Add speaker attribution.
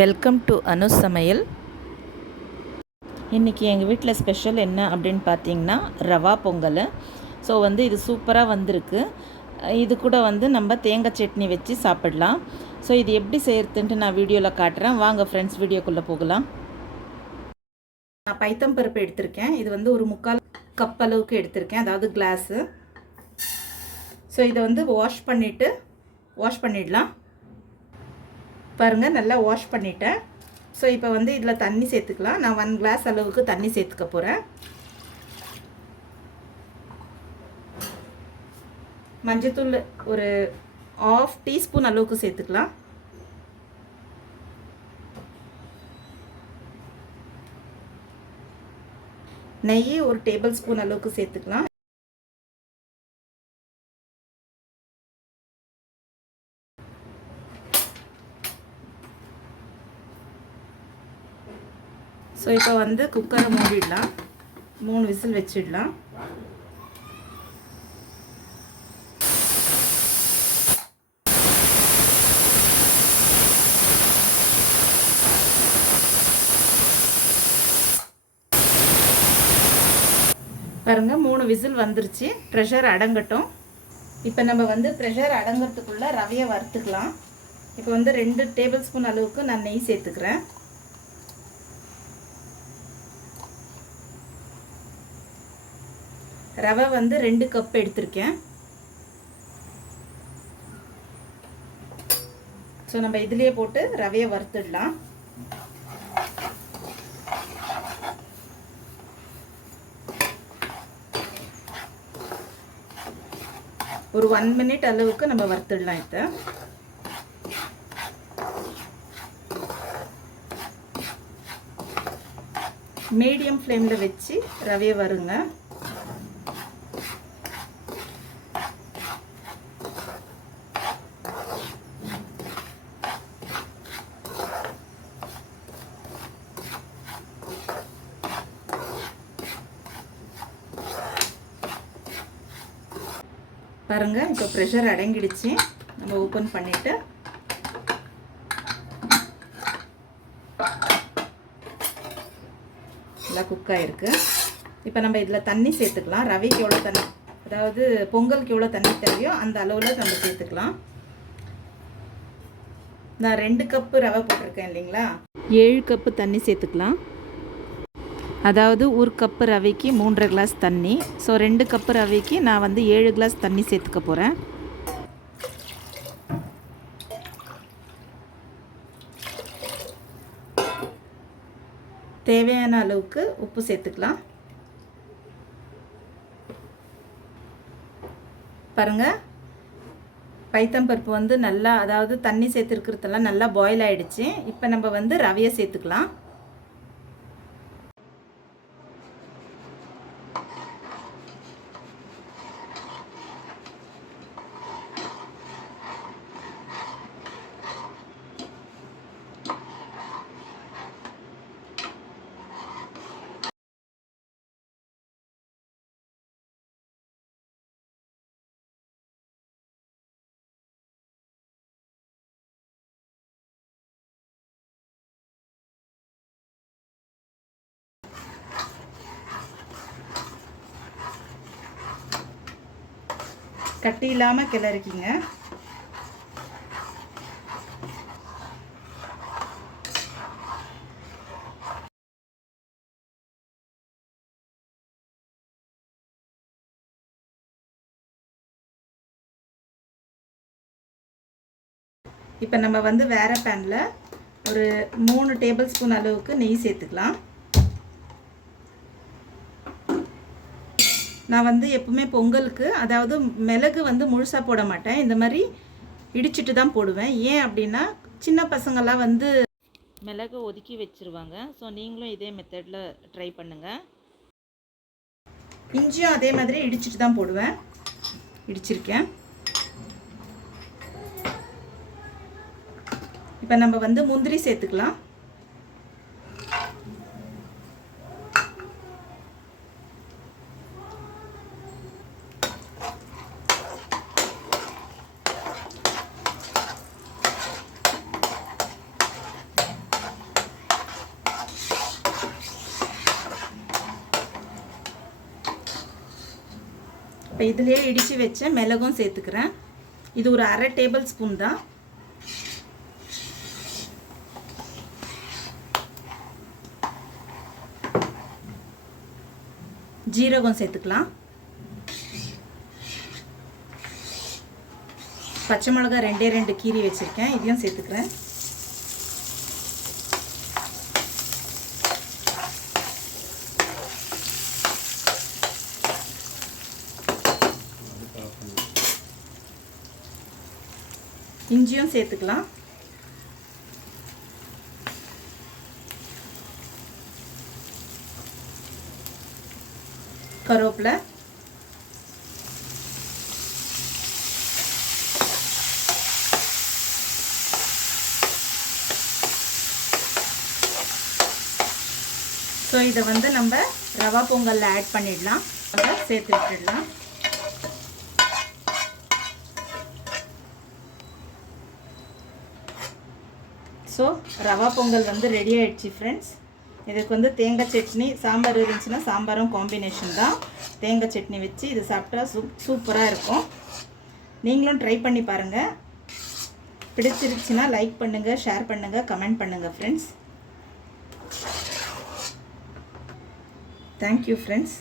Speaker 1: Welcome to அனு சமையல். இன்றைக்கி எங்கள் வீட்டில் ஸ்பெஷல் என்ன அப்படின்னு பார்த்தீங்கன்னா ரவா பொங்கல். ஸோ வந்து இது சூப்பராக வந்திருக்கு. இது கூட வந்து நம்ம தேங்காய் சட்னி வச்சு சாப்பிடலாம். ஸோ இது எப்படி செய்யறதுன்ட்டு நான் வீடியோவில் காட்டுறேன். வாங்க ஃப்ரெண்ட்ஸ் வீடியோக்குள்ளே போகலாம். நான் பைத்தம் பருப்பு எடுத்திருக்கேன். இது வந்து ஒரு முக்கால் கப் அளவுக்கு எடுத்திருக்கேன். அதாவது கிளாஸு ஸோ இதை வந்து வாஷ் பண்ணிவிட்டு வாஷ் பண்ணிடலாம். பாருங்கள் நல்லா வாஷ் பண்ணிட்டேன். ஸோ இப்போ வந்து இதில் தண்ணி சேர்த்துக்கலாம். நான் ஒன் கிளாஸ் அளவுக்கு தண்ணி சேர்த்துக்க போகிறேன் மஞ்சத்தூள் ஒரு ஆஃப் டீஸ்பூன் அளவுக்கு சேர்த்துக்கலாம். நெய் ஒரு டேபிள் ஸ்பூன் அளவுக்கு சேர்த்துக்கலாம். ஸோ இப்போ வந்து குக்கரை மூடிடலாம். மூணு விசில் வச்சிடலாம். பாருங்கள் மூணு விசில் வந்துருச்சு. ப்ரெஷர் அடங்கட்டும். இப்போ நம்ம வந்து ப்ரெஷர் அடங்கிறதுக்குள்ளே ரவையை வறுத்துக்கலாம். இப்போ வந்து ரெண்டு டேபிள் ஸ்பூன் அளவுக்கு நான் நெய் சேர்த்துக்கிறேன். ரவை வந்து ரெண்டு கப் எடுத்திருக்கேன். ஸோ நம்ம இதுலேயே போட்டு ரவையை வறுத்துடலாம். ஒரு ஒன் மினிட் அளவுக்கு நம்ம வறுத்துடலாம் இதை. மீடியம் ஃப்ளேமில் வச்சு ரவையை வருங்க பாருங்கள் இப்போ ப்ரெஷர் அடங்கிடுச்சு. நம்ம ஓப்பன் பண்ணிவிட்டு நல்லா குக் ஆகிருக்கு இப்போ நம்ம இதில் தண்ணி சேர்த்துக்கலாம். ரவைக்கு எவ்வளோ தண்ணி அதாவது பொங்கலுக்கு எவ்வளோ தண்ணி தேவையோ அந்த அளவில் நம்ம சேர்த்துக்கலாம். நான் ரெண்டு கப்பு ரவை போட்டிருக்கேன் இல்லைங்களா? ஏழு கப்பு தண்ணி சேர்த்துக்கலாம். அதாவது ஒரு கப்பு ரவைக்கு மூன்றரை கிளாஸ் தண்ணி. ஸோ ரெண்டு கப்பு ரவைக்கு நான் வந்து ஏழு கிளாஸ் தண்ணி சேர்த்துக்க போகிறேன் தேவையான அளவுக்கு உப்பு சேர்த்துக்கலாம். பாருங்கள் பைத்தம்பருப்பு வந்து நல்லா அதாவது தண்ணி சேர்த்துருக்கிறதெல்லாம் நல்லா பாயில் ஆகிடுச்சு இப்போ நம்ம வந்து ரவையை சேர்த்துக்கலாம். கட்டி இல்லாமல் கிளறிக்கிங்க இப்போ நம்ம வந்து வேறு பேனில் ஒரு மூணு டேபிள் ஸ்பூன் அளவுக்கு நெய் சேர்த்துக்கலாம். நான் வந்து எப்பவுமே பொங்கலுக்கு அதாவது மிளகு வந்து முழுசாக போட மாட்டேன். இந்த மாதிரி இடிச்சிட்டு தான் போடுவேன். ஏன் அப்படின்னா சின்ன பசங்கள்லாம் வந்து மிளகு ஒதுக்கி வச்சுருவாங்க. ஸோ நீங்களும் இதே மெத்தடில் ட்ரை பண்ணுங்கள் இஞ்சியும் அதே மாதிரி இடிச்சிட்டு தான் போடுவேன். இடிச்சிருக்கேன். இப்போ நம்ம வந்து முந்திரி சேர்த்துக்கலாம். இப்போ இதுலேயே இடித்து வச்ச மிளகும் சேர்த்துக்கிறேன். இது ஒரு அரை டேபிள் ஸ்பூன் தான். ஜீரகம் சேர்த்துக்கலாம். பச்சை மிளகா ரெண்டே ரெண்டு கீரி வச்சுருக்கேன். இதையும் சேர்த்துக்கிறேன். இஞ்சியும் சேர்த்துக்கலாம். கருவேப்பிலை. ஸோ இதை வந்து நம்ம ரவா பொங்கலில் ஆட் பண்ணிடலாம். சேர்த்து விட்டுடலாம். ஸோ ரவா பொங்கல் வந்து ரெடி ஆகிடுச்சு ஃப்ரெண்ட்ஸ் இதுக்கு வந்து தேங்காய் சட்னி சாம்பார் இருந்துச்சுன்னா சாம்பாரும் காம்பினேஷன் தான். தேங்காய் சட்னி வச்சு இது சாப்பிட்டா சூப் சூப்பராக இருக்கும். நீங்களும் ட்ரை பண்ணி பாருங்கள் பிடிச்சிருச்சுன்னா லைக் பண்ணுங்கள் ஷேர் பண்ணுங்கள் கமெண்ட் பண்ணுங்கள் ஃப்ரெண்ட்ஸ் தேங்க்யூ ஃப்ரெண்ட்ஸ்